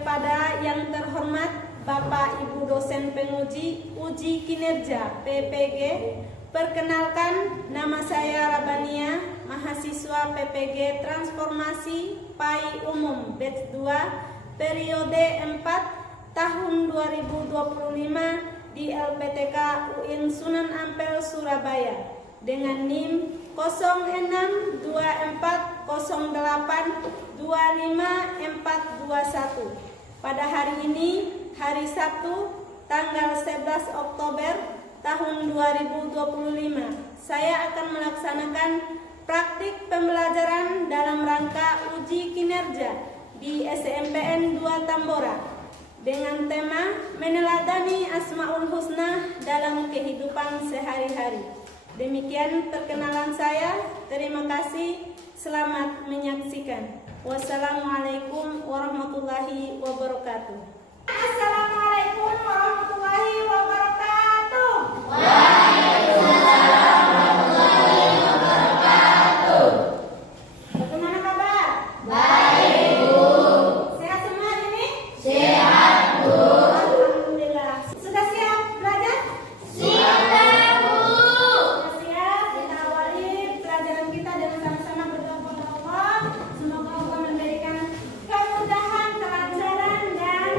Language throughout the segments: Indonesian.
kepada yang terhormat Bapak Ibu dosen penguji uji kinerja PPG. Perkenalkan, nama saya Rabania, mahasiswa PPG Transformasi PAI Umum Batch 2 periode 4 tahun 2025 di LPTK UIN Sunan Ampel Surabaya dengan NIM 0624082541. Pada hari ini, hari Sabtu, tanggal 11 Oktober tahun 2025, saya akan melaksanakan praktik pembelajaran dalam rangka uji kinerja di SMPN 2 Tambora dengan tema meneladani Asmaul Husna dalam kehidupan sehari-hari. Demikian perkenalan saya. Terima kasih. Selamat menyaksikan. Wassalamualaikum warahmatullahi wabarakatuh. Assalamualaikum warahmatullahi wabarakatuh. Waalaikumsalam warahmatullahi wabarakatuh. Bagaimana kabar? Baik, Bu. Sehat semua ini? Sehat, Bu. Alhamdulillah. Sudah siap belajar? Siap, Bu. Sudah siap? Kita awali pelajaran kita dengan sama-sama berdoa kepada Allah. Semoga Allah memberikan kemudahan, kelancaran, dan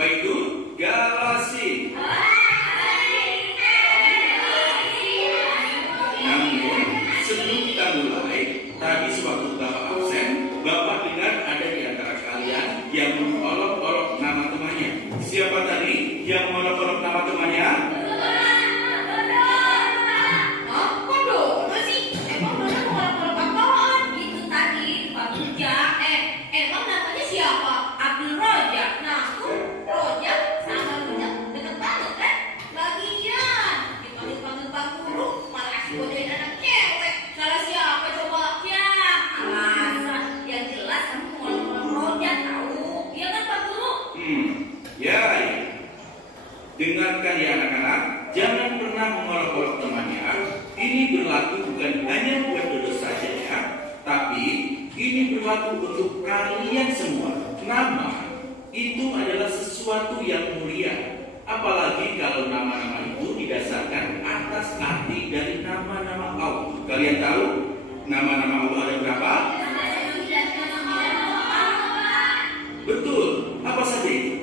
Apa itu? Galasi. Namun, sebelum kita mulai, tadi sewaktu Bapak absen, Bapak dengar ada di antara kalian yang mengolok-olok nama temannya. Siapa tadi yang mengolok-olok nama temannya? Kok Dono sih? Emang Dono mengolok-olok apaan? Itu tadi Pak Buja. Emang namanya siapa? Abdul Roja. Nah, tuh Roja sama Buja deket banget kan? Lagian dipanggil-panggil Pak Guru malah asik godain anak cewek. Salah siapa coba? Ya, alasan yang jelas kamu mengolok-olok Roja tahu. Iya kan Pak Guru? Ya. Dengarkan ya anak-anak, jangan pernah mengolok-olok temannya. Ini berlaku bukan hanya buat Dodo saja ya, tapi ini berlaku untuk kalian semua. Nama itu adalah sesuatu yang mulia. Apalagi kalau nama-nama itu didasarkan atas arti dari nama-nama Allah. Kalian tahu nama-nama Allah ada berapa? Betul. Apa saja itu?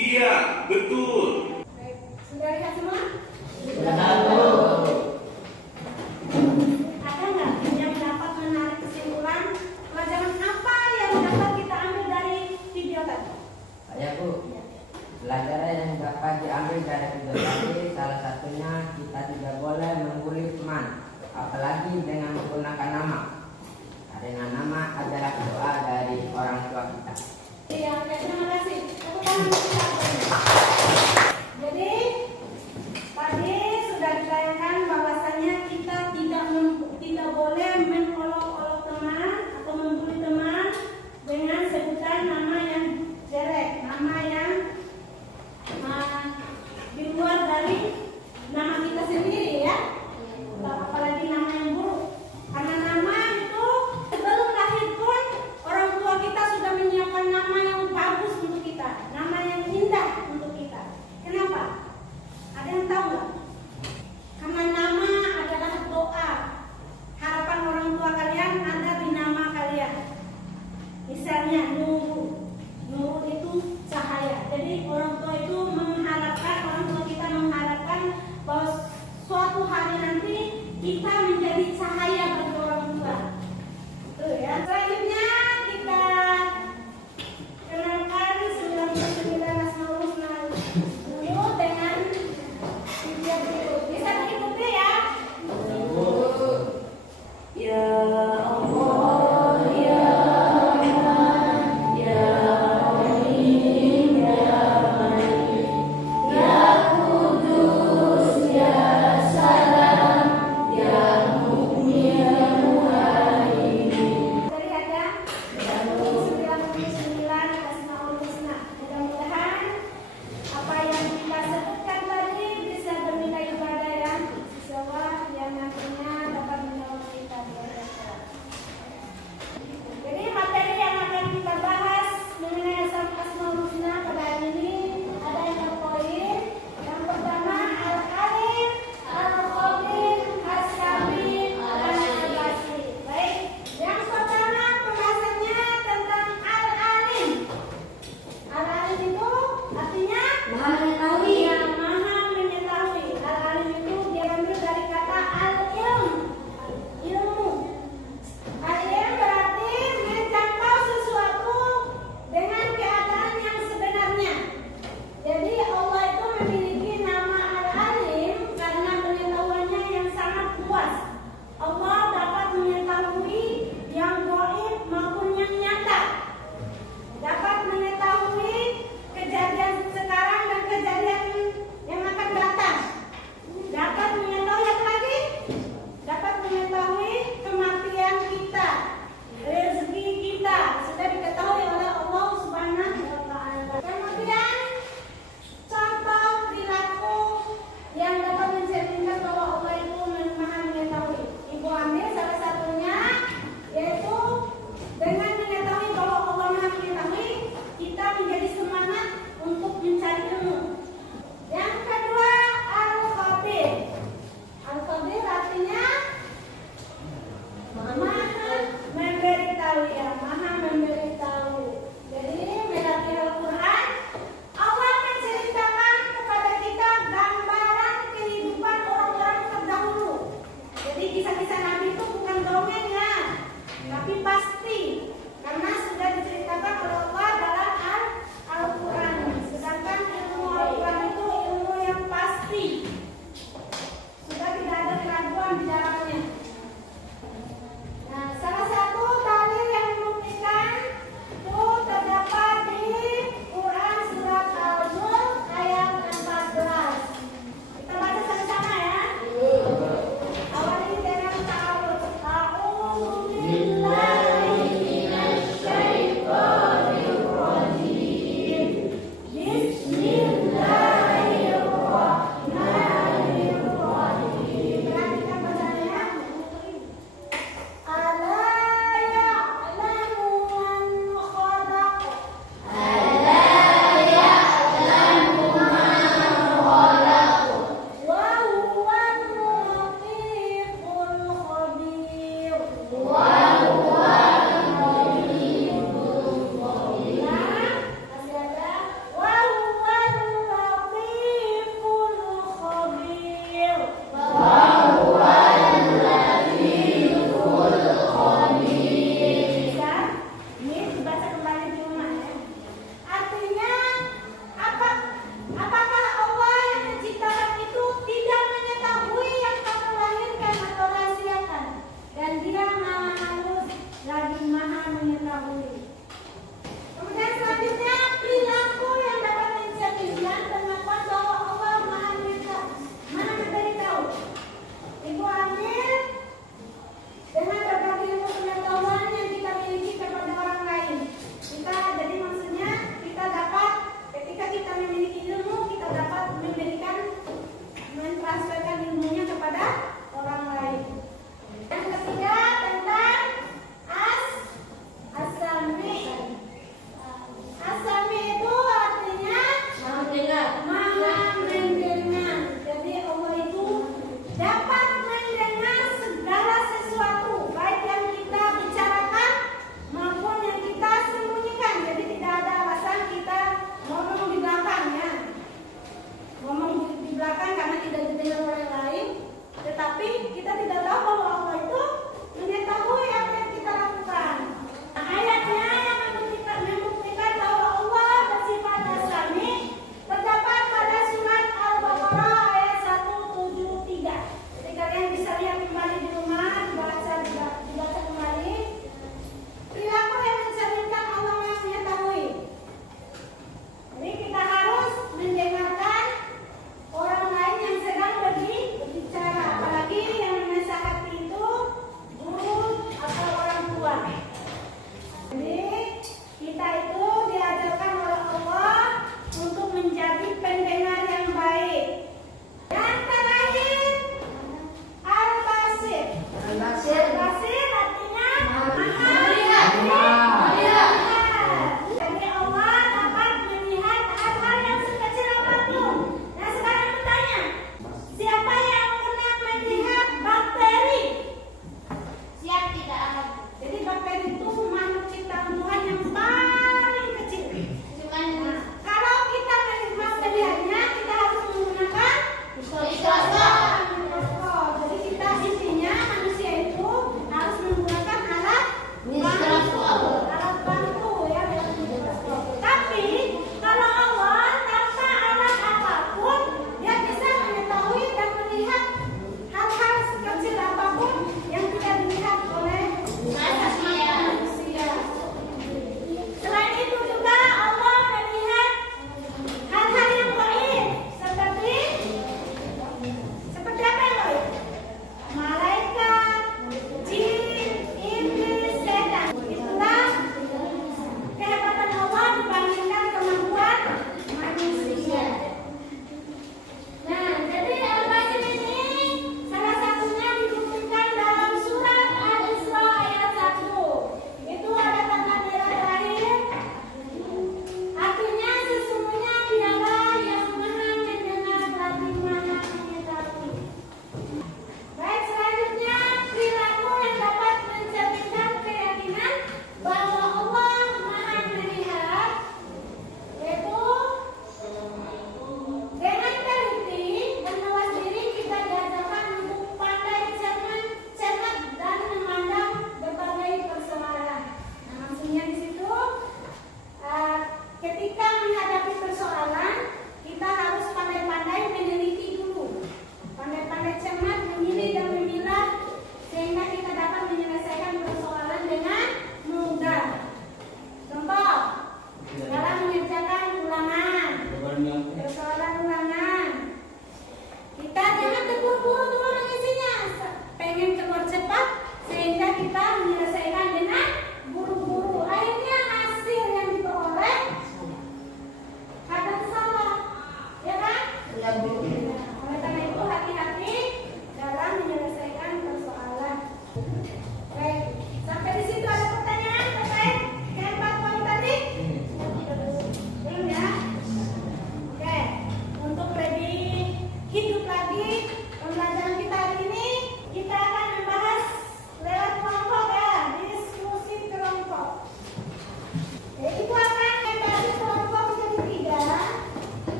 Iya, betul. Baik, sudah lihat semua? Ada nggak yang dapat menarik kesimpulan pelajaran apa yang dapat kita ambil dari video tadi? Ya Bu, pelajaran yang dapat diambil dari video tadi salah satunya kita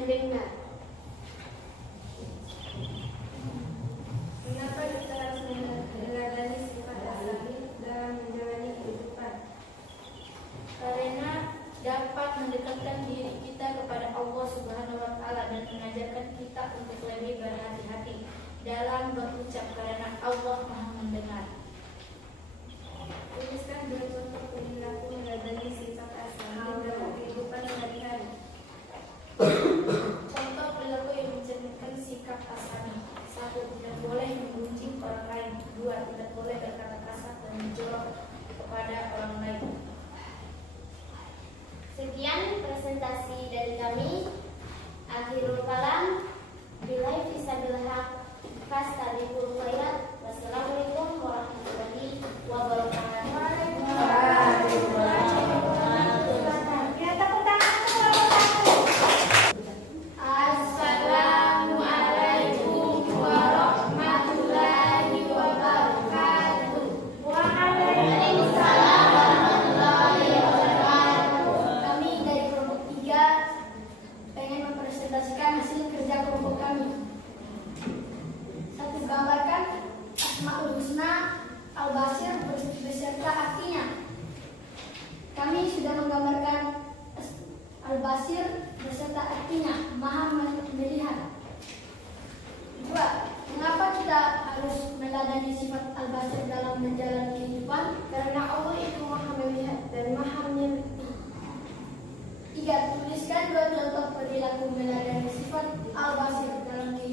mendengar. Mengapa kita harus meneladani sifat As-Sami dalam menjalani kehidupan? Karena dapat mendekatkan diri kita kepada Allah Subhanahu wa Ta'ala dan mengajarkan kita untuk lebih berhati-hati dalam berucap karena Allah Maha mendengar. Tuliskan 2 contoh perilaku meneladani sifat As-Sami dalam kehidupan sehari-hari. Contoh perilaku yang mencerminkan sikap As-Sami. 1. Tidak boleh menggunjing orang lain. 2. Tidak boleh berkata kasar dan menjorok kepada orang lain. Sekian presentasi dari kami. Akhirul kalam. Billahi fisabilil haq. Fastabiqul khairat. Wassalamualaikum warahmatullahi wabarakatuh. Ya, tepuk tangan semua. Assalamualaikum warahmatullahi wabarakatuh. Waalaikumsalam warahmatullahi wabarakatuh. Kami dari kelompok 3 pengen mempresentasikan hasil kerja kelompok kami. 1. Gambarkan Asmaul Husna Al-Basir beserta artinya. Kami sudah menggambarkan Al-Basir beserta artinya Maha melihat. 2. Mengapa kita harus meneladani sifat Al-Basir dalam menjalani kehidupan? Karena Allah itu Maha melihat dan Maha mengerti. 3. Tuliskan 2 contoh perilaku meneladani sifat Al-Basir dalam kehidupan.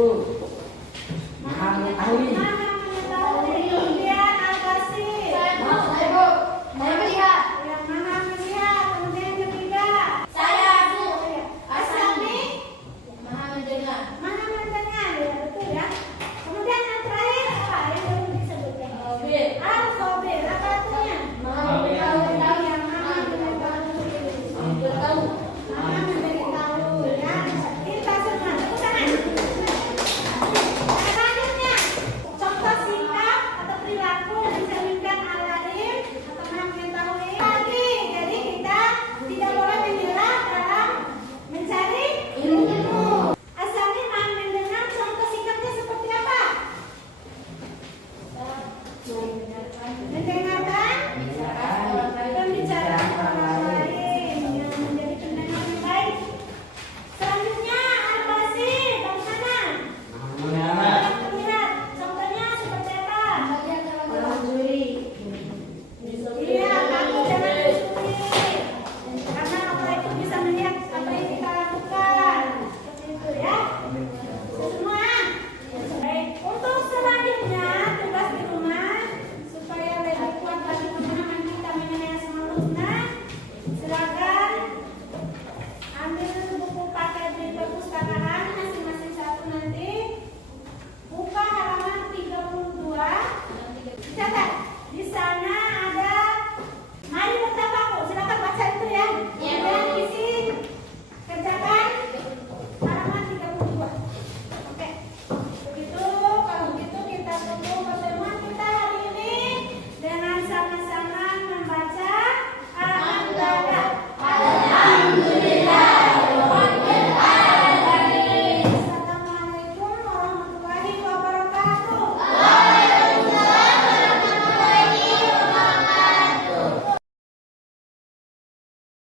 Bu.